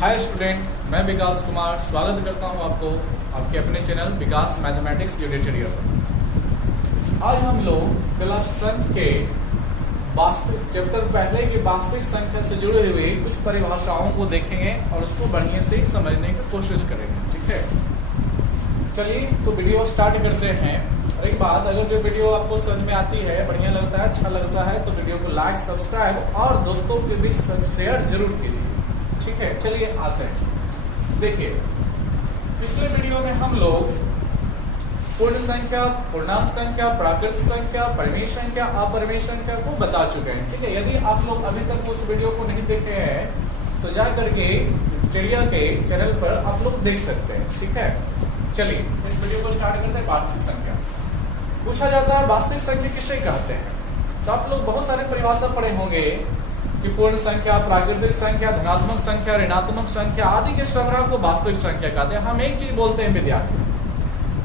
Hi student, मैं विकास कुमार स्वागत करता हूं आपको आपके अपने चैनल विकास मैथमेटिक्स ट्यूटोरियल पर। आज हम लोग क्लास 10 के वास्तविक चैप्टर पहले की वास्तविक संख्या से जुड़े हुए कुछ परिभाषाओं को देखेंगे और उसको बढ़िया से समझने की कोशिश करेंगे। ठीक है, चलिए तो वीडियो स्टार्ट करते हैं। और एक बात, अगर जो वीडियो आपको समझ में आती है, बढ़िया लगता है, अच्छा लगता है तो वीडियो को लाइक, सब्सक्राइब और दोस्तों के बीच शेयर जरूर कीजिए। ठीक है, चलिए आते हैं। देखिए, पिछले वीडियो में हम लोग पूर्ण संख्या, पूर्णांक संख्या, प्राकृत संख्या, परिमेय संख्या, अपरिमेय संख्या को बता चुके हैं। ठीक है, यदि आप लोग अभी तक उस वीडियो को नहीं देखे हैं तो जा करके ट्यूटोरियल के चैनल पर आप लोग देख सकते हैं। ठीक है, चलिए इस वीडियो को स्टार्ट करते हैं। वास्तविक संख्या पूछा जाता है, वास्तविक संख्या किसे कहते हैं? तो आप लोग बहुत सारे परिभाषा पढ़े होंगे कि पूर्ण संख्या, प्राकृतिक संख्या, धनात्मक संख्या, ऋणात्मक संख्या आदि के संग्रह को वास्तविक संख्या कहते हैं। हम एक चीज बोलते हैं विद्यार्थी,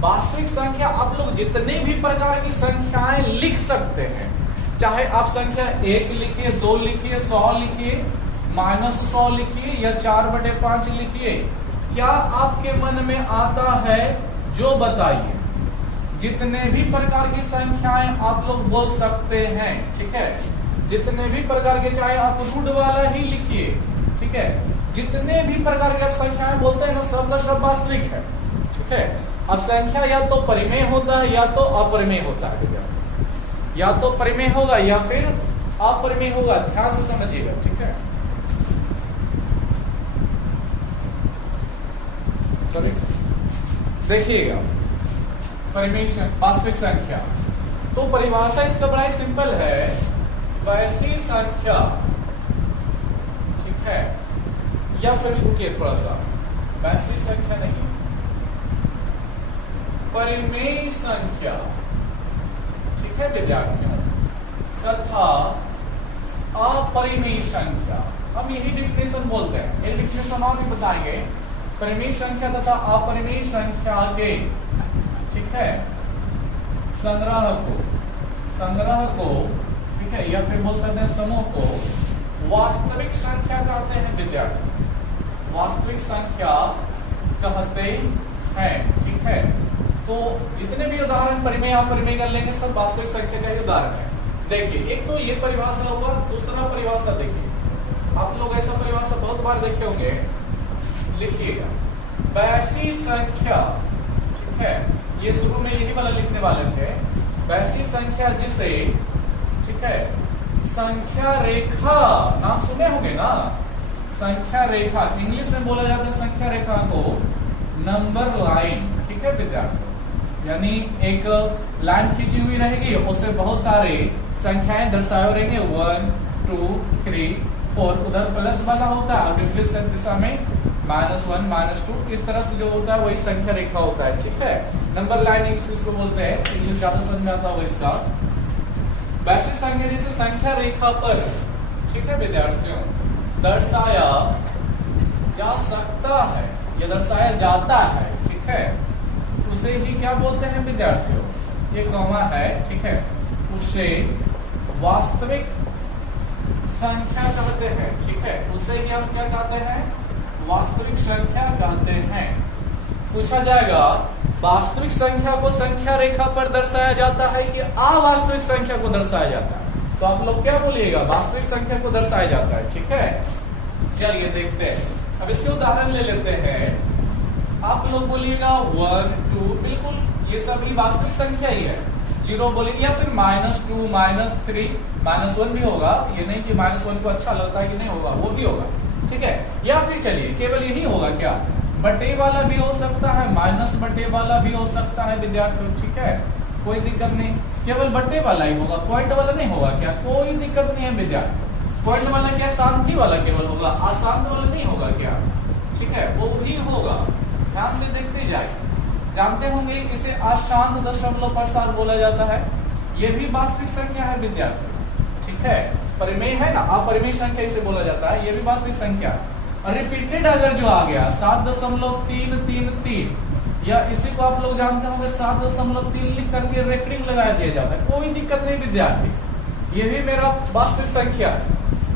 वास्तविक संख्या आप लोग जितने भी प्रकार की संख्याएं लिख सकते हैं, चाहे आप संख्या 1 लिखिए, 2 लिखिए, 100 लिखिए, -100 लिखिए या 4/5 लिखिए, क्या आपके मन में आता है जो बताइए। जितने भी प्रकार की संख्याएं आप लोग बोल सकते हैं। ठीक है, जितने भी प्रकार के, चाहे आप रूट वाला ही लिखिए। ठीक है, जितने भी प्रकार के आप संख्याएं बोलते हैं ना, सब का सब वास्तविक है। ठीक है, अब संख्या या तो परिमेय होता है या तो अपरिमेय होता है। या तो परिमेय होगा या फिर अपरिमेय होगा, ध्यान से समझिएगा। ठीक है, सॉरी, देखिएगा परिमेय वास्तविक संख्या, तो परिभाषा इसका बड़ा ही सिंपल है। वैसी संख्या, ठीक है, या फिर रुकिए थोड़ा सा, वैसी संख्या नहीं, परिमेय संख्या, ठीक है विद्यार्थियों, तथा अपरिमेय संख्या, हम यही डिफिनेशन बोलते हैं। ये डिफिनेशन और भी बताएंगे। परिमेय संख्या तथा अपरिमेय संख्या के, ठीक है, संग्रह को, ठीक है, या फिर बोल सकते हैं समूह को वास्तविक संख्या कहते हैं विद्यार्थी, वास्तविक संख्या कहते हैं। ठीक है, तो जितने भी उदाहरण परिमेय अपरिमेय कर लेंगे, सब वास्तविक संख्या का ही उदाहरण है। देखिए, एक तो ये परिभाषा हुआ, दूसरा परिभाषा देखिए, आप लोग ऐसा परिभाषा बहुत बार देखे होंगे, लिखिएगा वैसी संख्या। ठीक है, ये शुरू में यही वाला लिखने वाले थे, वैसी संख्या जिसे, ठीक है, संख्या रेखा, नाम सुने होंगे ना, संख्या रेखा, इंग्लिश में बोला जाता है संख्या रेखा को नंबर लाइन। ठीक है विद्यार्थी, यानी एक लाइन खींची हुई रहेगी, उससे बहुत सारे संख्याएं दर्शाए रहेंगे, 1 2 3 4, उधर प्लस वाला होता है और विपरीत दिशा में -1 -2, इस तरह से जो होता है वही संख्या रेखा होता है। ठीक है, नंबर लाइन इंग्लिश को बोलते हैं, इंग्लिश ज्यादा समझ में आता होगा इसका। वैसे संख्या जिसे संख्या रेखा पर, ठीक है विद्यार्थियों, दर्शाया जा सकता है या दर्शाया जाता है, ठीक है, उसे ही क्या बोलते हैं विद्यार्थियों, ये कॉमा है, ठीक है, उसे वास्तविक संख्या कहते हैं। ठीक है, उसे ही हम क्या कहते हैं, वास्तविक संख्या कहते हैं। पूछा जाएगा वास्तविक संख्या को संख्या रेखा पर दर्शाया जाता है कि अवास्तविक संख्या को दर्शाया जाता है, तो आप लोग क्या बोलिएगा, वास्तविक संख्या को दर्शाया जाता है। ठीक है, चलिए देखते हैं। अब इसके उदाहरण ले लेते हैं। आप लोग बोलिएगा 1 2, बिल्कुल ये सभी वास्तविक संख्या ही है। 0 बोलिए, या फिर -2 -3 -1 भी होगा, ये नहीं कि -1 को अच्छा लगता है कि नहीं होगा, वो भी होगा। ठीक है, या फिर चलिए केवल यही होगा, क्या बटे वाला भी हो सकता है, माइनस बटे वाला भी हो सकता है विद्यार्थियों। ठीक है, कोई दिक्कत नहीं, केवल बटे वाला ही होगा, पॉइंट वाला नहीं होगा, क्या कोई दिक्कत नहीं है विद्यार्थी। पॉइंट वाला क्या, शांति वाला केवल होगा, अशांत वाला नहीं होगा क्या? ठीक है, वो भी होगा, ध्यान से देखते जाइए। जानते होंगे इसे अशांत दशमलव प्रसार बोला जाता है, ये भी वास्तविक संख्या है विद्यार्थी। ठीक है, परिमेय है ना, अपरिमेय संख्या इसे बोला जाता है, ये भी वास्तविक संख्या। रिपीटेड अगर जो आ गया 7.333, या इसी को आप लोग जानते होंगे 7.3 लिख करके रेकरिंग लगा दिया जाता है, कोई दिक्कत नहीं विद्यार्थी, ये भी मेरा वास्तविक संख्या है।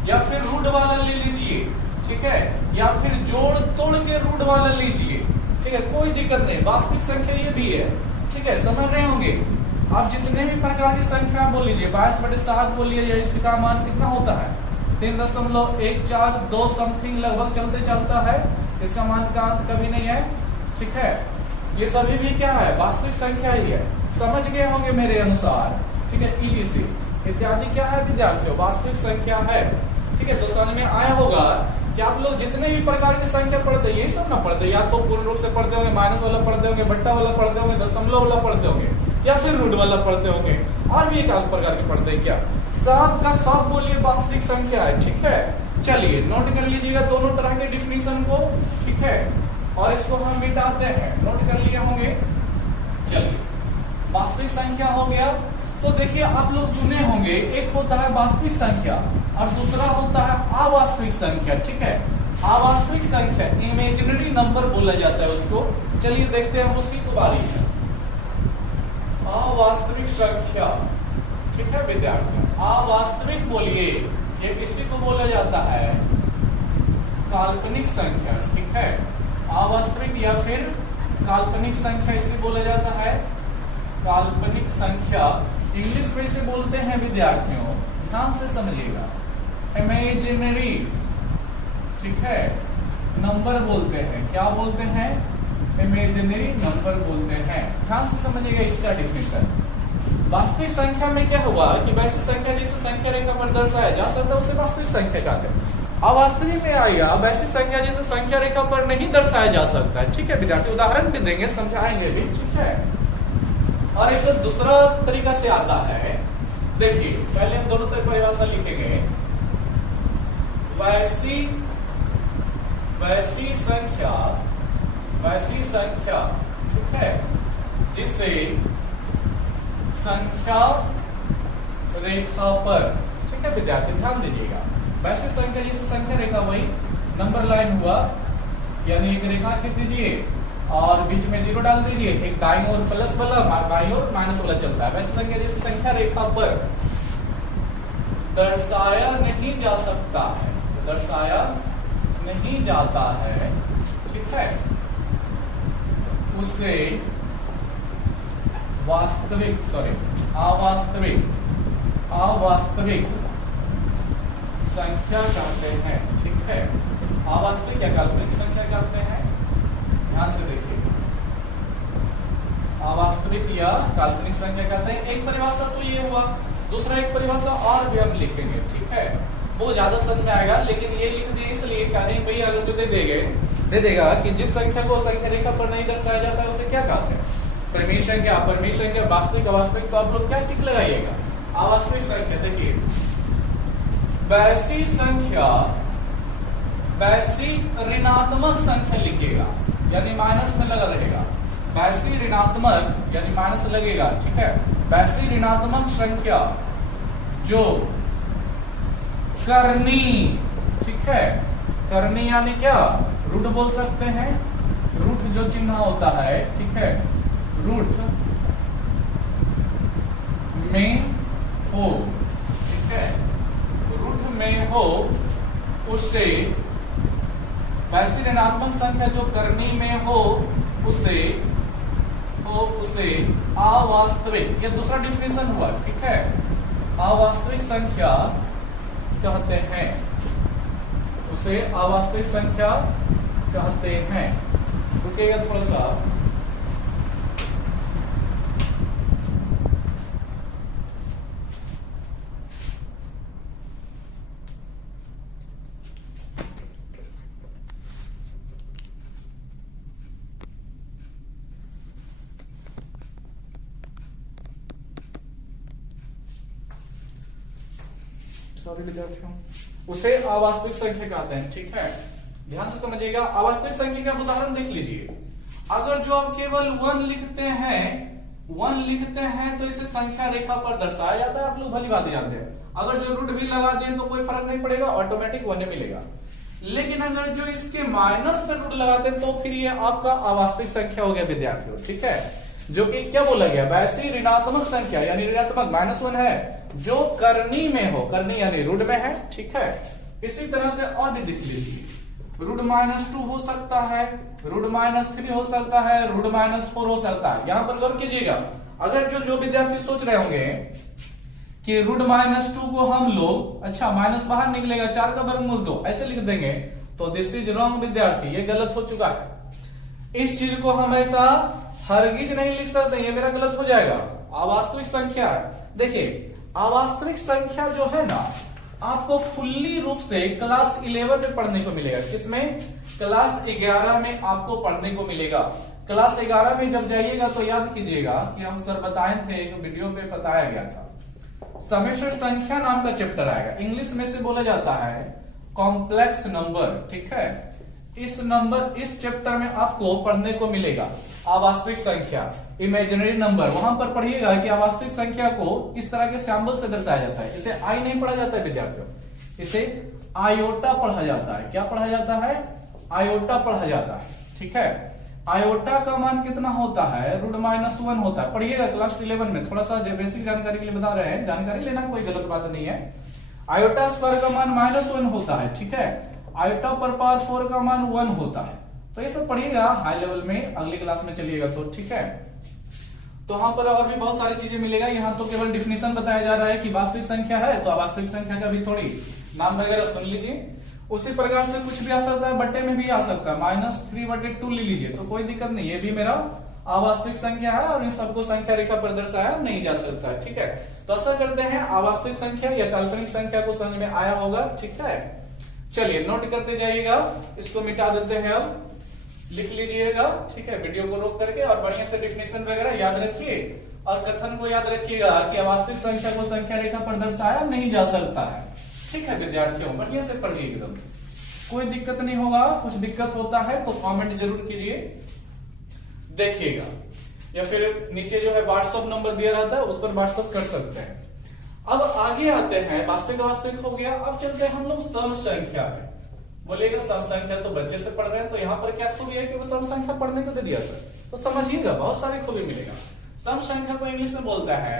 या फिर रूट वाला ले लीजिए, ठीक है, या फिर जोड़ तोड़ के रूट वाला लीजिए, ठीक है, कोई दिक्कत नहीं, वास्तविक संख्या ये भी है, ठीक है, समझ रहे होंगे। आप जितने भी प्रकार की संख्या बोल लीजिए, 22/7 बोलिए, या इसका मान कितना होता है 3.142 समथिंग लगभग चलते चलता है, इसका मान का अंत कभी नहीं है, ठीक है। ये सभी भी क्या है, वास्तविक संख्या ही है, समझ गए होंगे मेरे अनुसार, ठीक है। ईबीसी इत्यादि क्या है विद्यार्थियों, वास्तविक संख्या है, ठीक है। तो समझ में आया होगा कि आप लोग जितने भी प्रकार की संख्या पढ़ते हैं ये सब ना पढ़ते, या तो पूर्ण रूप से पढ़ते होंगे, माइनस वाला पढ़ते होंगे, बट्टा वाला पढ़ते होंगे, दशमलव वाला पढ़ते होंगे, या फिर रूट वाला पढ़ते होंगे, और भी एक आध प्रकार के पढ़ते हैं क्या। सब का सब बोलिए वास्तविक संख्या है, ठीक है। चलिए नोट कर लीजिएगा दोनों तरह के डिफिनीशन को, ठीक है, और इसको हम मिटाते हैं, नोट कर लिए होंगे। चलिए वास्तविक संख्या हो गया, तो देखिए आप लोग सुने होंगे, एक होता है वास्तविक संख्या और दूसरा होता है अवास्तविक संख्या, ठीक है। अवास्तविक संख्या इमेजिनरी नंबर बोला जाता है उसको। चलिए देखते हैं हम उसी को बारी है, अवास्तविक संख्या, ठीक है विद्यार्थियों। अवास्तविक बोलिए ये किसी को बोला जाता है काल्पनिक संख्या, ठीक है। अवास्तविक या फिर काल्पनिक संख्या इसे बोला जाता है काल्पनिक संख्या। इंग्लिश में इसे बोलते हैं विद्यार्थियों, ध्यान से समझिएगा, इमेजिनरी, ठीक है, नंबर बोलते हैं, क्या बोलते हैं, इमेजिनरी नंबर बोलते हैं, ध्यान से समझिएगा इसका डिफिनेशन। वास्तविक संख्या में क्या हुआ कि वैसी संख्या जिसे संख्या रेखा पर दर्शाया जा सकता है उसे वास्तविक संख्या कहते हैं। अवास्तविक में आएगा वैसी संख्या जिसे संख्या रेखा पर नहीं दर्शाया जा सकता है, ठीक है विद्यार्थी। उदाहरण भी देंगे, समझाएंगे भी, ठीक है। और एक दूसरा तरीका से आता है, देखिए पहले हम दोनों तरह परिभाषा लिखेंगे। वैसी संख्या, ठीक है, जिसे संख्या रेखा पर, ठीक है विद्यार्थी ध्यान दीजिएगा, वैसी संख्या जिसे संख्या रेखा, वही नंबर लाइन हुआ, यानी एक रेखा खींच दीजिए और बीच में 0 डाल दीजिए, एक दाईं ओर प्लस वाला, बाईं ओर माइनस वाला चलता है। वैसे संख्या जैसे संख्या रेखा पर दर्शाया नहीं जा सकता है, दर्शाया नहीं जाता है, ठीक है, उसे अवास्तविक संख्या कहते हैं, ठीक है। अवास्तविक या काल्पनिक संख्या कहते हैं, ध्यान से देखिए, अवास्तविक या काल्पनिक संख्या कहते हैं। एक परिभाषा तो ये हुआ, दूसरा एक परिभाषा और भी हम लिखेंगे, ठीक है, वो ज्यादा समझ में आएगा, लेकिन ये लिख दिए इसलिए करें भाई अगर तो दे देगा कि जिस संख्या को संख्या रेखा पर नहीं दर्शाया जाता है उसे क्या कहते हैं, परिमेय संख्या, अपरिमेय संख्या, वास्तविक, अवास्तविक। तो आप लोग क्या टिक लगाइएगा, अवास्तविक संख्या। देखिए वैसी संख्या, वैसी ऋणात्मक संख्या लिखिएगा, यानी माइनस में लगा रहेगा, वैसी ऋणात्मक यानी माइनस लगेगा, ठीक है। वैसी ऋणात्मक संख्या जो करनी, ठीक है, करनी यानी क्या, रूट बोल सकते हैं, रूट जो चिन्ह होता है, ठीक है, रूट में हो, ठीक है, रूट में हो, उसे, वैसी ऋणात्मक संख्या जो करनी में हो उसे अवास्तविक, ये दूसरा डिफिनेशन हुआ, ठीक है, अवास्तविक संख्या कहते हैं, उसे अवास्तविक संख्या कहते हैं। रुकेगा थोड़ा सा, विद्यार्थियों, उसे अवास्तविक संख्या कहते हैं, ठीक है। ध्यान से समझिएगा, अवास्तविक संख्या का उदाहरण देख लीजिए। अगर जो आप केवल 1 लिखते हैं तो इसे संख्या रेखा पर दर्शाया जाता है, आप लोग भली बात जानते हैं। अगर जो रूट भी लगा दिए तो कोई फर्क नहीं पड़ेगा, ऑटोमेटिक 1 मिलेगा। लेकिन अगर जो इसके माइनस में रूट लगाते हैं तो फिर ये आपका अवास्तविक संख्या हो गया विद्यार्थियों, ठीक है, जो कि क्या बोला गया, वैसी ऋणात्मक संख्या, यानी ऋणात्मक -1 है जो करनी में हो, करनी यानी रूट में है, ठीक है। इसी तरह से और भी देख लीजिए, रूट -2 हो सकता है, रूट -3 हो सकता है, रूट -4 हो सकता है। यहां पर गौर कीजिएगा, अगर जो विद्यार्थी सोच रहे होंगे कि रूट -2 को हम लोग अच्छा माइनस बाहर निकलेगा 4 का वर्गमूल 2 ऐसे लिख देंगे, तो दिस इज रॉन्ग विद्यार्थी, ये गलत हो चुका है। इस चीज को हम ऐसा हरगिज नहीं लिख सकते, ये मेरा गलत हो जाएगा। अवास्तविक संख्या देखिए, अवास्तविक संख्या जो है ना आपको फुल्ली रूप से क्लास 11 में पढ़ने को मिलेगा। किसमें? क्लास 11 में आपको पढ़ने को मिलेगा। क्लास 11 में जब जाइएगा तो याद कीजिएगा कि हम सर बताए थे, एक वीडियो पे बताया गया था, समेशन संख्या नाम का चैप्टर आएगा। इंग्लिश में से बोला जाता है कॉम्प्लेक्स नंबर, ठीक है। इस चैप्टर में आपको पढ़ने को मिलेगा अवास्तविक संख्या, इमेजिनरी नंबर। वहां पर पढ़िएगा कि अवास्तविक संख्या को इस तरह के सिंबल से दर्शाया जाता है। इसे आई नहीं पढ़ा जाता है विद्यार्थियों, इसे आयोटा पढ़ा जाता है। क्या पढ़ा जाता है? आयोटा पढ़ा जाता है, ठीक है। आयोटा का मान कितना होता है? रूट -1 होता है। पढ़िएगा क्लास 11 में, थोड़ा सा बेसिक जानकारी के लिए बता रहे हैं, जानकारी लेना कोई गलत बात नहीं है। आयोटा स्क्वायर का मान -1 होता है, ठीक है। आयोटा पर पावर 4 का मान 1 होता है। तो ये सब पढ़िएगा हाई लेवल में, अगली क्लास में चलिएगा तो, ठीक है। तो वहां पर और भी बहुत सारी चीजें मिलेगा। यहाँ तो केवल डिफिनेशन बताया जा रहा है कि वास्तविक संख्या है तो अवास्तविक संख्या का भी थोड़ी नाम वगैरह सुन लीजिए। उसी प्रकार से कुछ भी आ सकता है, बट्टे में भी आ सकता है, -3/2 ले लीजिए तो कोई दिक्कत नहीं, ये भी मेरा अवास्तविक संख्या है और इन सबको संख्या रेखा पर दर्शाया नहीं जा सकता है, ठीक है। तो ऐसा करते हैं, अवास्तविक संख्या या काल्पनिक संख्या को समझ में आया होगा, ठीक है। चलिए नोट करते जाइएगा, इसको मिटा देते हैं, अब लिख लीजिएगा, ठीक है। वीडियो को रोक करके और बढ़िया से डिफिनेशन वगैरह याद रखिए और कथन को याद रखिएगा कि अवास्तविक संख्या को संख्या रेखा पर दर्शाया नहीं जा सकता है, ठीक है विद्यार्थियों। बढ़िया से पढ़िए एकदम, कोई दिक्कत नहीं होगा। कुछ दिक्कत होता है तो कमेंट जरूर कीजिए, देखिएगा, या फिर नीचे जो है व्हाट्सएप नंबर दिया रहता है उस पर व्हाट्सएप कर सकते हैं। अब आगे आते हैं, वास्तविक वास्तविक हो गया। अब चलते हैं हम लोग सम संख्या में। बोलिएगा सम संख्या तो बच्चे से पढ़ रहे हैं, तो यहाँ पर क्या खूबी है कि वो सम संख्या पढ़ने को दे दिया सर, तो समझिएगा बहुत सारी खूबी मिलेगा। सम संख्या को इंग्लिश में बोलता है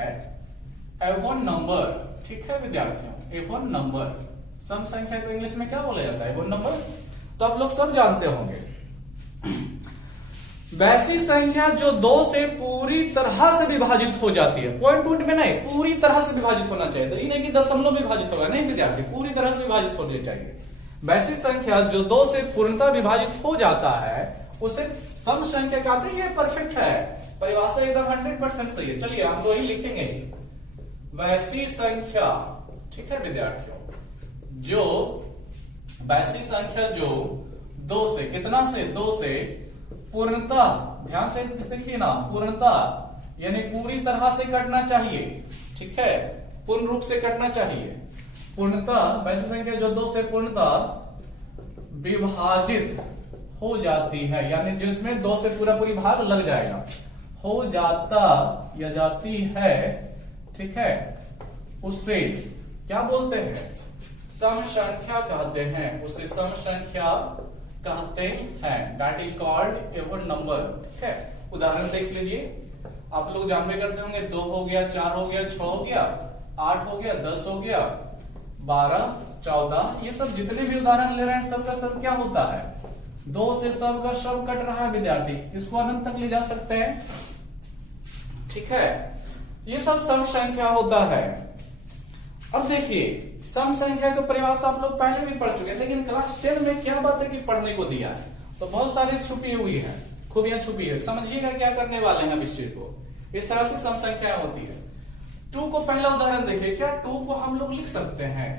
एवन नंबर, ठीक है विद्यार्थियों, एवन नंबर। सम संख्या को इंग्लिश में क्या बोला जाता है? Even number. तो आप लोग सब जानते होंगे, वैसी संख्या जो 2 से पूरी तरह से विभाजित हो जाती है, पॉइंट में नहीं, पूरी तरह से विभाजित होना चाहिए। तो ये नहीं कि दशमलव विभाजित होगा, नहीं विद्यार्थी, पूरी तरह से विभाजित होनी चाहिए। वैसी संख्या जो 2 से पूर्णतः विभाजित हो जाता है उसे सम संख्या कहते हैं। ये परफेक्ट है, परिभाषा एकदम 100% सही है। चलिए हम वही लिखेंगे, वैसी संख्या, ठीक है विद्यार्थियों, जो वैसी संख्या जो 2 से, कितना से? 2 से पूर्णतः, ध्यान से देखिए ना, पूर्णतः यानी पूरी तरह से कटना चाहिए, ठीक है, पूर्ण रूप से कटना चाहिए। पूर्णतः वैसी संख्या जो 2 से पूर्णतः विभाजित हो जाती है, यानी जिसमें 2 से पूरा पूरी भाग लग जाएगा, हो जाता या जाती है, ठीक है, उससे क्या बोलते हैं? सम संख्या कहते हैं, उसे सम संख्या कहते हैं, that is called even number, ठीक है। उदाहरण देख लीजिए, आप लोग जानते करते होंगे, 2 हो गया, 4 हो गया, 6 हो गया, 8 हो गया, 10 हो गया, 12, 14, ये सब जितने भी उदाहरण ले रहे हैं सबका सब क्या होता है? 2 से सब का सब कट रहा है विद्यार्थी, इसको अनंत तक ले जा सकते हैं, ठीक है। ये सब सम संख्या होता है। अब देखिए, सम संख्या की परिभाषा आप लोग पहले भी पढ़ चुके हैं, लेकिन क्लास 10 में क्या बात है कि पढ़ने को दिया है, तो बहुत सारी छुपी हुई है, खूबियां छुपी है। समझिएगा क्या करने वाले हैं हम इस चीज को। इस तरह से सम संख्या होती है। 2 को पहला उदाहरण देखिए, क्या 2 को हम लोग लिख सकते हैं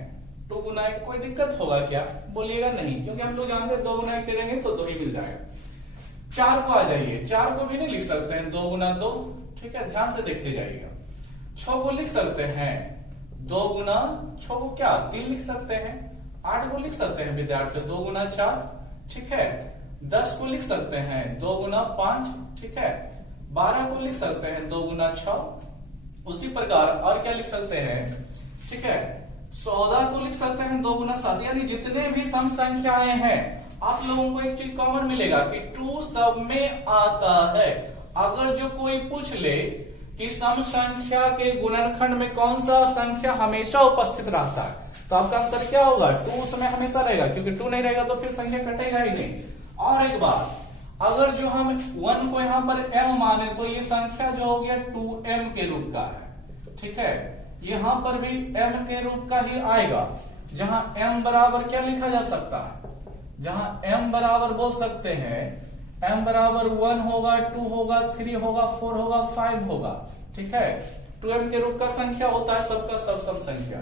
2 गुना 1? कोई दिक्कत होगा क्या? बोलिएगा नहीं, क्योंकि हम लोग जानते हैं 2 गुना 1 करेंगे तो 2 ही मिल जाएगा। 4 को आ जाइए, 4 को भी नहीं लिख सकते हैं 2 गुना 2, ठीक है, ध्यान से देखते जाइएगा। 6 को लिख सकते हैं 2 गुना 6 को क्या 3 लिख सकते हैं। 8 को लिख सकते हैं विद्यार्थियों 2 गुना 4, ठीक है। 10 को लिख सकते हैं 2 गुना 5, ठीक है। 12 को लिख सकते हैं 2 गुना 6। उसी प्रकार और क्या लिख सकते हैं, ठीक है, 14 को लिख सकते हैं 2 गुना 7। यानी जितने भी सम संख्याएं हैं, आप लोगों को एक चीज कॉमन मिलेगा कि 2 सब में आता है। अगर जो कोई पूछ ले कि सम संख्या के गुणनखंड में कौन सा संख्या हमेशा उपस्थित रहता है, तो आपका आंसर क्या होगा, 2 उसमें हमेशा रहेगा, क्योंकि 2 नहीं रहेगा तो फिर संख्या कटेगा ही नहीं। और एक बात, अगर जो हम 1 को यहां पर m माने तो ये संख्या जो हो गया 2m के रूप का है, ठीक है। यहां पर भी m के रूप का ही आएगा, जहां m बराबर क्या लिखा जा सकता है, जहां m बराबर बोल सकते हैं m बराबर 1 होगा, 2 होगा, 3 होगा, 4 होगा, 5 होगा, ठीक है। 2m के रूप का संख्या होता है सबका सब सम संख्या।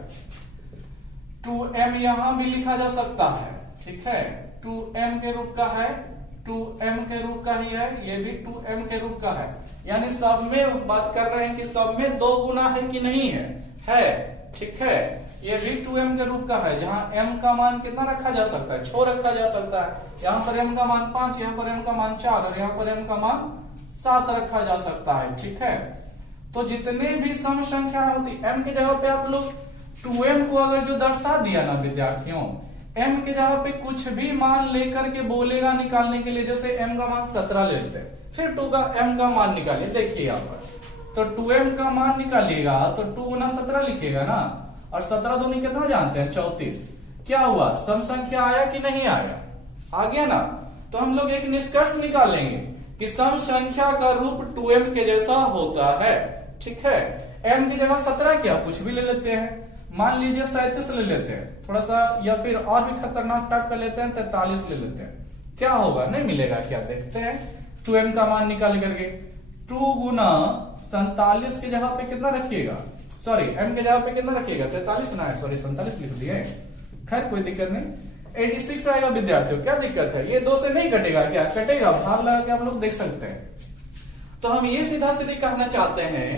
2m यहां भी लिखा जा सकता है, ठीक है। 2m के रूप का है, 2m के रूप का ही है, ये भी 2m के रूप का है। यानी सब में बात कर रहे हैं कि सब में 2 गुना है कि नहीं है, ठीक है। ये भी 2m के रूप का है, जहां m का मान कितना रखा जा सकता है, 6 रखा जा सकता है। यहां पर m का मान 5, यहां पर m का मान 4 और यहां पर m का मान 7 रखा जा सकता है, ठीक है। तो जितने भी सम संख्या होती m की जगह पे आप लोग 2m को अगर जो दर्शा दिया ना विद्यार्थियों, m के जगह पे कुछ भी मान लेकर के बोलेगा निकालने के लिए, जैसे m का मान 17 ले लेते हैं, फिर 2 का m का मान निकालिए, देखिए यहाँ पर तो 2m का मान निकालिएगा तो 2 गुना 17 लिखिएगा ना, और 17 दूनी कितना जानते हैं 34। क्या हुआ, सम संख्या आया कि नहीं आया, आ गया ना। तो हम लोग एक निष्कर्ष निकालेंगे कि सम संख्या का रूप 2m के जैसा होता है, ठीक है। m की जगह 17 क्या कुछ भी ले लेते हैं, मान लीजिए 37 ले लेते हैं थोड़ा सा, या फिर और भी खतरनाक टाइप का लेते हैं 43 ले लेते हैं, क्या होगा, नहीं मिलेगा क्या, देखते हैं। 2m का मान निकाल करके 2 गुना 47 की जगह पे कितना रखिएगा, सॉरी m के जगह पे कितना रखिएगा, 43 ना है, सॉरी 47 लिख दिए, खैर कोई दिक्कत नहीं। 86 आएगा विद्यार्थियों, क्या दिक्कत है, ये 2 से नहीं कटेगा क्या, कटेगा, भाग लगा के आप लोग देख सकते हैं। तो हम ये सीधा सीधे कहना चाहते हैं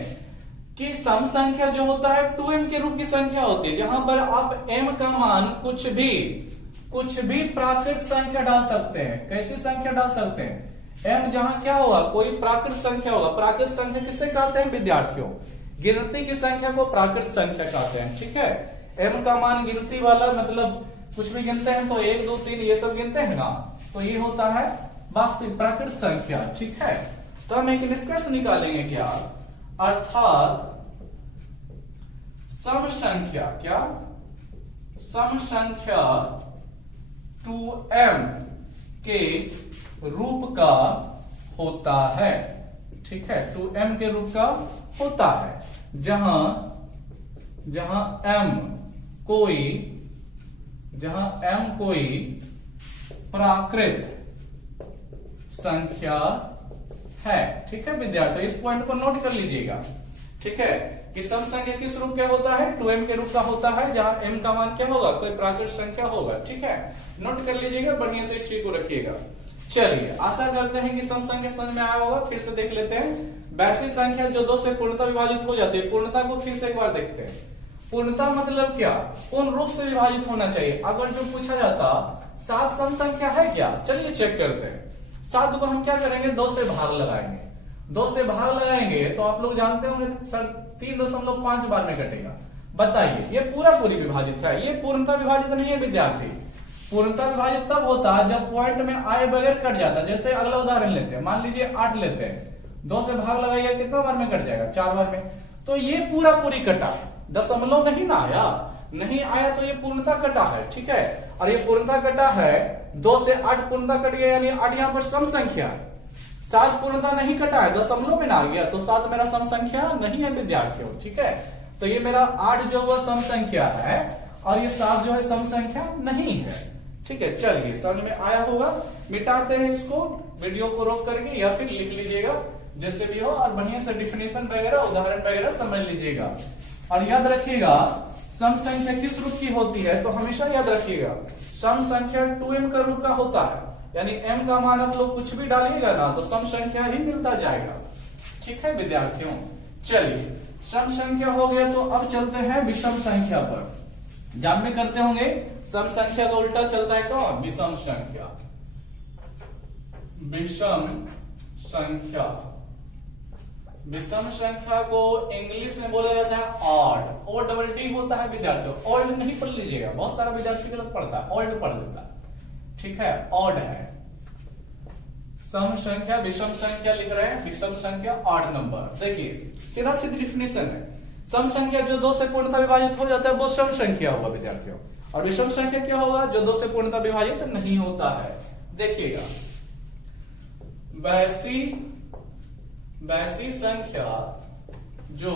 कि सम संख्या जो होता है 2m के रूप की संख्या होती है, जहां पर आप m का मान कुछ भी प्राकृत संख्या डाल सकते हैं। कैसी संख्या डाल सकते हैं, m जहां क्या होगा, कोई प्राकृत संख्या होगा। प्राकृत संख्या किसे कहते हैं विद्यार्थियों, गिनती की संख्या को प्राकृत संख्या कहते हैं, ठीक है। m का मान गिनती वाला, मतलब कुछ भी गिनते हैं तो 1 2 3 ये सब गिनते हैं ना, तो ये होता है वास्तविक प्राकृत संख्या, ठीक है। तो हम एक निष्कर्ष निकालेंगे क्या, अर्थात सम संख्या, क्या सम संख्या 2m के रूप का होता है, ठीक है। 2m के रूप का होता है, जहां m कोई प्राकृत संख्या है, ठीक है विद्यार्थी, इस पॉइंट को नोट कर लीजिएगा, ठीक है। कि सम संख्या किस रूप का होता है, 2m के रूप का होता है, जहां m का मान क्या होगा, कोई प्राकृत संख्या होगा, ठीक है। नोट कर लीजिएगा, बढ़िया से इस चीज को रखिएगा। चलिए, आशा करते हैं कि सम संख्या समझ में आया होगा। फिर से देख लेते हैं, वैसी संख्या जो 2 से पूर्णता विभाजित हो जाती है। पूर्णता को फिर से एक बार देखते हैं। पूर्णता मतलब क्या, कौन रूप से विभाजित होना चाहिए। अगर जो पूछा जाता 7 सम संख्या है क्या, चलिए चेक करते हैं। 7 को हम क्या करेंगे, 2 से भाग लगाएंगे। 2 से भाग लगाएंगे तो आप लोग जानते होंगे सर 3.5 बार में कटेगा। बताइए, ये पूरी विभाजित है, ये पूर्णता विभाजित नहीं है विद्यार्थी। पूर्णता विभाजित तब होता है जब पॉइंट में आए बगैर कट जाता है। जैसे अगला उदाहरण लेते हैं, मान लीजिए 8 लेते हैं, 2 से भाग लगाइए कितना बार में कट जाएगा, 4 बार में। तो ये पूरी कटा है, दशमलव नहीं ना आया, नहीं आया तो ये पूर्णता कटा है, ठीक है। और ये पूर्णता कटा है, 2 से 8 पूर्णता कट गया, यानी 8 यहाँ पर सम संख्या है। 7 पूर्णता नहीं कटा है, दशमलव में ना आ गया, तो 7 मेरा सम संख्या नहीं है विद्यार्थियों, ठीक है। तो ये मेरा 8 जो वह सम संख्या है और ये 7 जो है सम संख्या नहीं है, ठीक है। चलिए, समझ में आया होगा। मिटाते हैं इसको, वीडियो को रोक करके, या फिर लिख लीजिएगा जैसे भी हो, और बढ़िया से डिफिनेशन वगैरह उदाहरण वगैरह समझ लीजिएगा। और याद रखिएगा, सम संख्या किस रूप की होती है, तो हमेशा याद रखिएगा सम संख्या 2m का रूप का होता है। यानी m का मान आप लोग कुछ भी डालिएगा ना तो सम संख्या ही मिलता जाएगा, ठीक है विद्यार्थियों। चलिए, सम संख्या हो गया, तो अब चलते हैं विषम संख्या पर। ध्यान में करते होंगे, सम संख्या का उल्टा चलता है कौन, विषम संख्या। विषम संख्या, विषम संख्या को इंग्लिश में बोला जाता है ऑड। ओ डबल डी होता है विद्यार्थियों, ऑड नहीं पढ़ लीजिएगा, बहुत सारा विद्यार्थी गलत पढ़ता है, ऑड पढ़ लेता है, ठीक है। ऑड है सम संख्या, विषम संख्या लिख रहे हैं, विषम संख्या ऑड नंबर। देखिए, सीधा सीधी डिफिनेशन है, सम संख्या जो 2 से पूर्णतः विभाजित हो जाता है वो सम संख्या होगा विद्यार्थियों, और विषम संख्या क्या होगा, जो 2 से पूर्णतः विभाजित नहीं होता है। देखिएगा, वैसी संख्या जो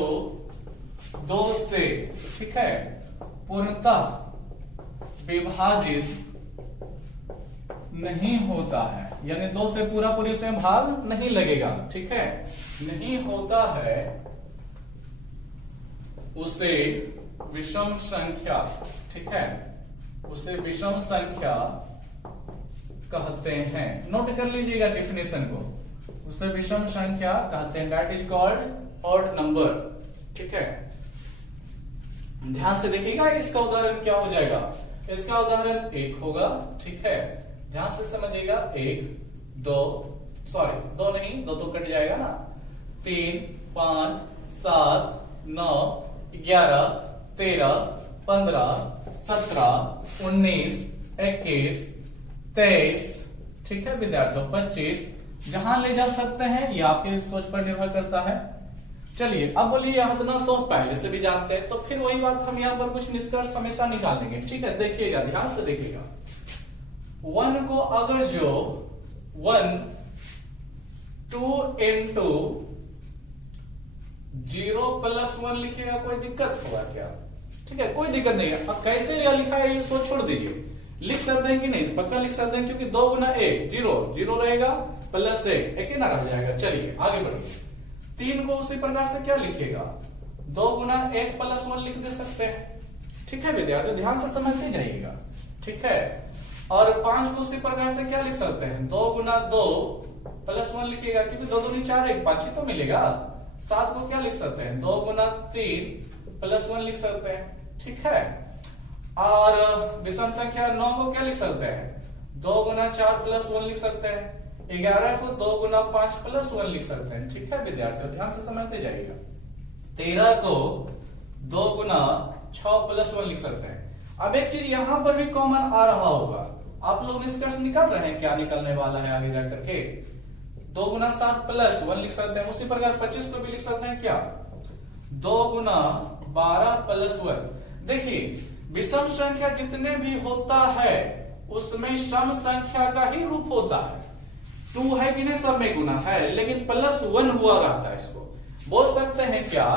2 से, ठीक है, पूर्णतः विभाजित नहीं होता है, यानी 2 से पूरी से भाग नहीं लगेगा, ठीक है, नहीं होता है, उसे विषम संख्या, ठीक है, उसे विषम संख्या कहते हैं। नोट कर लीजिएगा डेफिनेशन को, उसे विषम संख्या कहते हैं, that is called odd number, ठीक है। ध्यान से देखिएगा, इसका उदाहरण क्या हो जाएगा, इसका उदाहरण 1 होगा, ठीक है, ध्यान से समझिएगा, 1 2 सॉरी 2 नहीं, 2 तो कट जाएगा ना, 3 5 7 9 11 13 15 17 19 21 23, ठीक है विद्यार्थियों, 25, जहां ले जा सकते हैं ये आपके सोच पर निर्भर करता है। चलिए अब बोलिए यहां तो पहले से भी जानते हैं, तो फिर वही बात हम यहाँ पर कुछ निष्कर्ष हमेशा निकालेंगे, ठीक है। देखिएगा, ध्यान से देखिएगा, 1 को अगर जो 1 2 into 0 + 1 लिखिएगा, कोई दिक्कत होगा क्या, ठीक है, कोई दिक्कत नहीं है। अब कैसे यह लिखा है इसको छोड़ दीजिए, लिख सकते हैं कि नहीं, पक्का लिख सकते हैं, क्योंकि 2 गुना 1 0 0 रहेगा, प्लस 1 1 ना रह जाएगा। चलिए आगे बढ़िए, 3 को उसी प्रकार से क्या लिखिएगा, 2 गुना 1 + 1 लिख दे सकते हैं, ठीक है विद्यार्थी, ध्यान से समझते जाइएगा, ठीक है। और 5 को उसी प्रकार से क्या लिख सकते हैं, 2 गुना 2 + 1 लिखिएगा, क्योंकि 2 दूनी 4 1 5 ही तो मिलेगा। 7 को क्या लिख सकते हैं, 2 गुना 3 + 1 लिख सकते हैं, ठीक है। और विषम संख्या 9 को क्या लिख सकते हैं, 2 गुना 4 + 1 लिख सकते हैं। 11 को 2 गुना 5 + 1 लिख सकते हैं, ठीक है विद्यार्थियों, ध्यान से समझते जाइएगा। 13 को 2 गुना 6 + 1 लिख सकते हैं। अब एक चीज यहां पर भी कॉमन आ रहा होगा, आप लोग निष्कर्ष निकाल रहे हैं, क्या निकलने वाला है आगे जाकर के, 2 गुना 7 + 1 लिख सकते हैं। उसी प्रकार 25 को भी लिख सकते हैं, क्या 2 गुना 12 + 1। देखिए विषम संख्या जितने भी होता है उसमें सम संख्या का ही रूप होता है, 2 है कि नहीं, सब में गुना है, लेकिन +1 हुआ रहता है। इसको बोल सकते हैं क्या,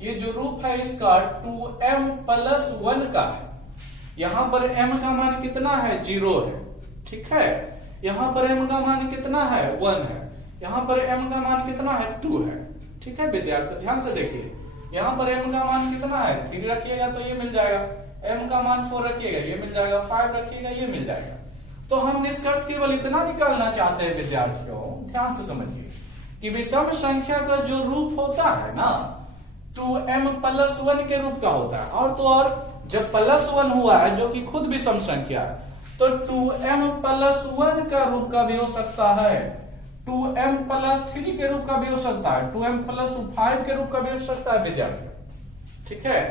ये जो रूप है इसका 2m + 1 का है। यहां पर m का मान कितना है, 0 है, ठीक है। यहां पर m का मान कितना है, 1 है। यहां पर m का मान कितना है, 2 है, ठीक है विद्यार्थी, ध्यान से देखिए। यहां पर m का मान कितना है, 3 रखिएगा तो ये मिल जाएगा, m का मान 4 रखिएगा ये मिल जाएगा, 5 रखिएगा ये मिल जाएगा। तो हम निष्कर्ष केवल इतना निकालना चाहते हैं विद्यार्थियों, ध्यान से समझिए कि विषम संख्या का जो रूप होता है ना, 2m + 1 के रूप का होता है। और तो और जब +1 हुआ है जो कि खुद विषम संख्या है, तो 2m + 1 का रूप का भी हो सकता है, 2m + 3 के रूप का भी हो सकता है, 2m + 5 के रूप का भी हो सकता है विद्यार्थियों, ठीक है।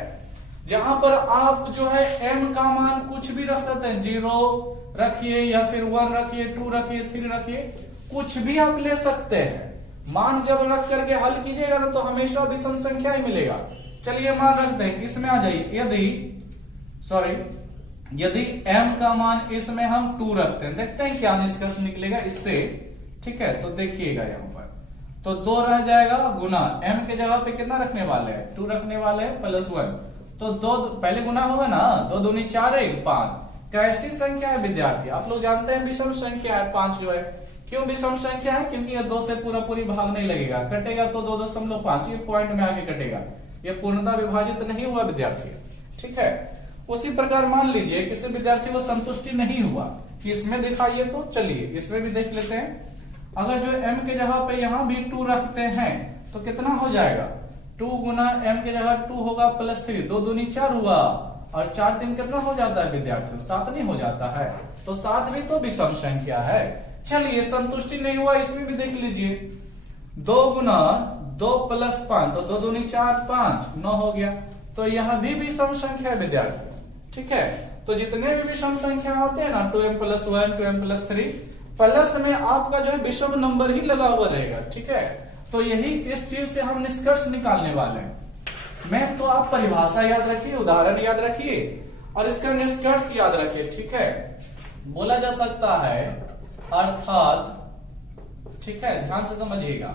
जहां पर आप जो है m का मान कुछ भी रख सकते हैं, 0 रखिए या फिर 1 रखिए, 2 रखिए, 3 रखिए, कुछ भी आप ले सकते हैं। मान जब रख करके हल कीजिएगा ना तो हमेशा विषम संख्या ही मिलेगा। चलिए मान रखते हैं, इसमें आ जाइए, यदि m का मान इसमें हम 2 रखते हैं, देखते हैं क्या निष्कर्ष निकलेगा इससे, ठीक है। तो देखिएगा यहाँ पर तो 2 रह जाएगा, गुना m के जगह पे कितना रखने वाले हैं, 2 रखने वाले हैं, +1, तो 2 पहले गुना होगा ना, 2 दूनी 4 1 5। कैसी संख्या है विद्यार्थी, आप लोग जानते हैं विषम संख्या है 5 जो है। क्यों विषम संख्या है, क्योंकि ये 2 से पूरी भाग नहीं लगेगा, कटेगा तो 2.5, ये पॉइंट में आगे कटेगा, ये पूर्णतः विभाजित नहीं हुआ विद्यार्थी, ठीक है। उसी प्रकार मान लीजिए किसी विद्यार्थी को संतुष्टि नहीं हुआ कि इसमें दिखाइए, तो चलिए इसमें भी देख लेते हैं। अगर जो m के जगह पे यहां भी 2 रखते हैं तो कितना हो जाएगा, 2 गुना m के जगह 2 होगा +3, 2 दूनी 4 हुआ, और 4 3 कितना हो जाता है विद्यार्थियों, 7 नहीं हो जाता है, तो 7 भी तो विषम संख्या है। चलिए संतुष्टि नहीं हुआ, इसमें भी देख लीजिए, 2 गुना 2 + 5, तो 2 दूनी 4 5 9 हो गया, तो यह भी विषम संख्या है विद्यार्थियों, ठीक है। तो जितने भी विषम संख्या होते हैं ना, 2m + 1 2m + 3, प्लस में आपका जो है विषम नंबर ही लगा हुआ रहेगा, ठीक है। तो यही इस चीज से हम निष्कर्ष निकालने वाले हैं। मैम तो आप परिभाषा याद रखिए, उदाहरण याद रखिए और इसका निष्कर्ष याद रखिए, ठीक है। बोला जा सकता है अर्थात, ठीक है, ध्यान से समझिएगा,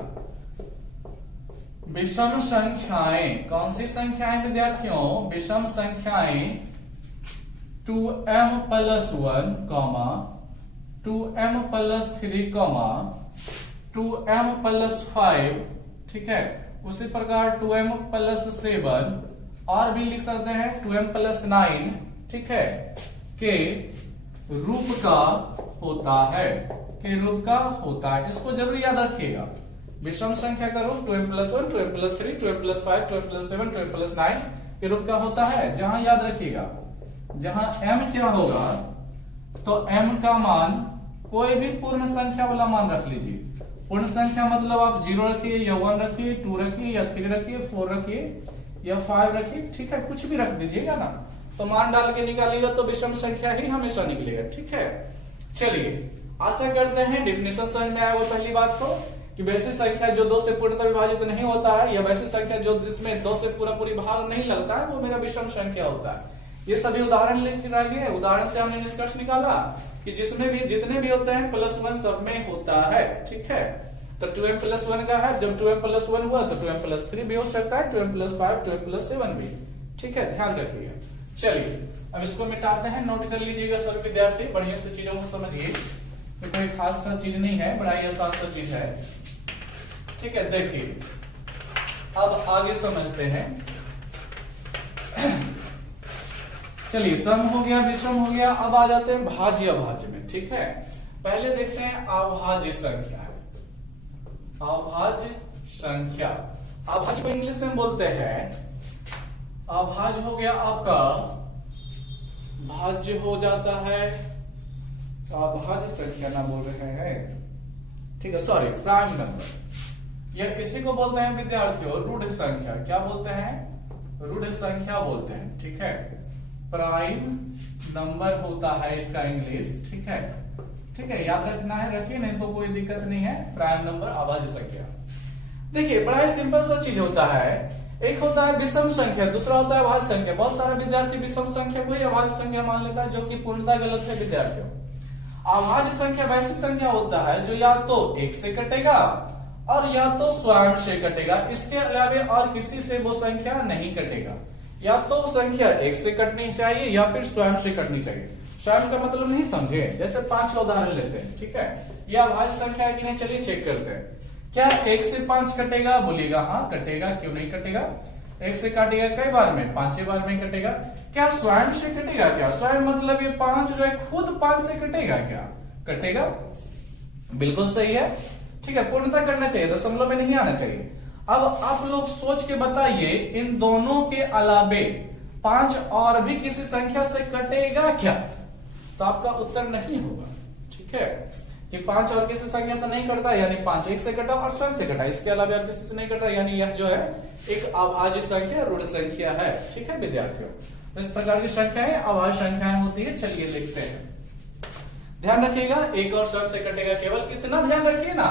विषम संख्याएं, कौन सी संख्याएं विद्यार्थियों, विषम संख्याएं 2m + 1, 2m + 3, 2m + 5, ठीक है, उसी प्रकार 2m + 7 और भी लिख सकते हैं 2m + 9, ठीक है, के रूप का होता है, के रूप का होता है। इसको जरूर याद रखिएगा, विषम संख्या का रूप 2m + 1, 2m + 3, 2m + 5, 2m + 7, 2m + 9 के रूप का होता है। जहां याद रखिएगा, जहां m क्या होगा तो m का मान कोई भी पूर्ण संख्या वाला मान रख लीजिए। पूर्ण संख्या मतलब आप 0 रखिए या 1 रखिए, 2 रखिए या 3 रखिए, 4 रखिए या 5 रखिए, ठीक है, कुछ भी रख दीजिएगा ना, तो मान डाल के निकालिएगा तो विषम संख्या ही हमेशा निकलेगा, ठीक है। चलिए आशा करते हैं डेफिनेशन समझ में आया वो पहली बात तो, कि वैसी संख्या जो 2 से पूर्णतः विभाजित नहीं होता है या वैसी संख्या जो जिसमें 2 से पूरी भाग नहीं लगता है वो मेरा विषम संख्या होता है। ये सभी उदाहरण लिख रहे, उदाहरण से हमने निष्कर्ष निकाला कि जिसमें भी जितने भी होते हैं +1 सब में होता है, ठीक है। तो 2m + 1 का है, जब 2m + 1 हुआ तो 2m + 3 भी हो सकता है, 2m + 5, 2m + 7 भी, ठीक है, ध्यान रखिएगा। चलिए अब इसको मिटाते हैं, नोट कर लीजिएगा सभी विद्यार्थी, बढ़िया से चीजों को समझिए, कोई खास सा चीज नहीं है, बड़ा ही आसान सा चीज है, ठीक है। देखिए अब आगे समझते हैं। चलिए सम हो गया, विषम हो गया, अब आ जाते हैं भाज्य अभाज्य में, ठीक है। पहले देखते हैं अभाज्य संख्या, अभाज्य संख्या, अभाज्य को इंग्लिश में बोलते हैं, अभाज्य हो गया आपका, भाज्य हो जाता है, अभाज्य संख्या ना बोल रहे हैं, ठीक है, सॉरी, प्राइम नंबर, या इसी को बोलते हैं विद्यार्थियों रूढ़ संख्या। क्या बोलते हैं? रूढ़ संख्या बोलते हैं, ठीक है। प्राइम नंबर होता है इसका इंग्लिश, ठीक है, ठीक है, याद रखना है, रखिए, नहीं तो कोई दिक्कत नहीं है। प्राइम नंबर अभाज्य संख्या, देखिए बड़ा ही सिंपल सा चीज होता है, एक होता है विषम संख्या, दूसरा होता है अभाज्य संख्या। बहुत सारे विद्यार्थी विषम संख्या को ही अभाज्य संख्या मान लेता है, जो कि पूर्णतः गलत है विद्यार्थियों। अभाज्य संख्या वैसी संख्या होता है जो या तो 1 से कटेगा और या तो स्वयं से कटेगा, इसके अलावा और किसी से वो संख्या नहीं कटेगा। या तो संख्या 1 से कटनी चाहिए या फिर स्वयं से कटनी चाहिए। स्वयं का मतलब नहीं समझे, जैसे 5 का उदाहरण लेते हैं, ठीक है, यह अभाज्य संख्या है कि नहीं, चलिए चेक करते हैं। क्या 1 से 5 कटेगा? बोलिएगा हाँ कटेगा, क्यों नहीं कटेगा, 1 से काटेगा कई बार में, 5 बार में कटेगा। क्या स्वयं से कटेगा? क्या स्वयं मतलब ये 5 जो है खुद 5 से कटेगा? क्या कटेगा? बिल्कुल सही है, ठीक है, पूर्णतः करना चाहिए, दशमलव में नहीं आना चाहिए। अब आप लोग सोच के बताइए, इन दोनों के अलावे 5 और भी किसी संख्या से कटेगा क्या? तो आपका उत्तर नहीं होगा, ठीक है, कि 5 और किसी संख्या से नहीं कटता, यानी 5 1 से कटा और स्वयं से कटा, इसके अलावा और किसी से नहीं कटा, यानी यह जो है एक अभाज्य संख्या, रूढ़ संख्या है, ठीक है विद्यार्थियों। तो इस प्रकार की संख्याएं अभाज्य संख्याएं होती है। चलिए देखते हैं, ध्यान रखिएगा, 1 और स्वयं से कटेगा, केवल इतना ध्यान रखिए ना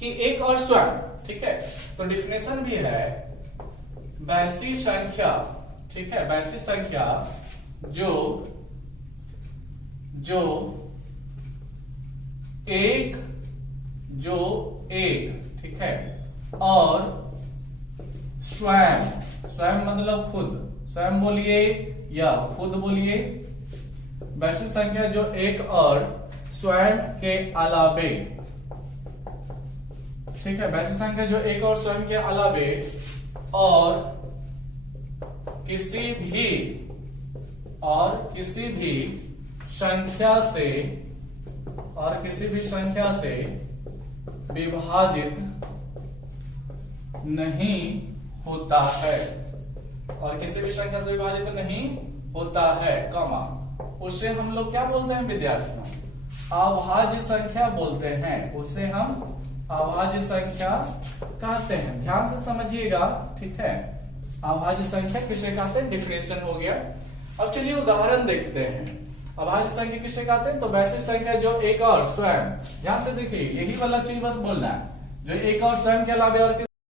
कि 1 और स्वयं, ठीक है। तो डिफिनेशन भी है वैसी संख्या, ठीक है, वैसी संख्या जो एक, ठीक है, और स्वयं, स्वयं मतलब खुद, स्वयं बोलिए या खुद बोलिए, वैसी संख्या जो 1 और स्वयं के अलावे, ठीक है, वैसी संख्या जो 1 और स्वयं के अलावे और किसी भी संख्या से विभाजित नहीं होता है, और किसी भी संख्या से विभाजित नहीं होता है, कॉमा, उसे हम लोग क्या बोलते हैं विद्यार्थियों? अभाज्य संख्या बोलते हैं, उसे हम अभाज्य संख्या कहते हैं। ध्यान से समझिएगा, ठीक है, अभाज्य संख्या किसे कहते हैं, डिफिनेशन हो गया। अब चलिए उदाहरण देखते हैं। अभाज्य संख्या किसे कहते हैं? तो वैसी संख्या जो 1 और स्वयं, ध्यान से देखिए, यही वाला चीज बस बोलना है, जो 1 और स्वयं के अलावा और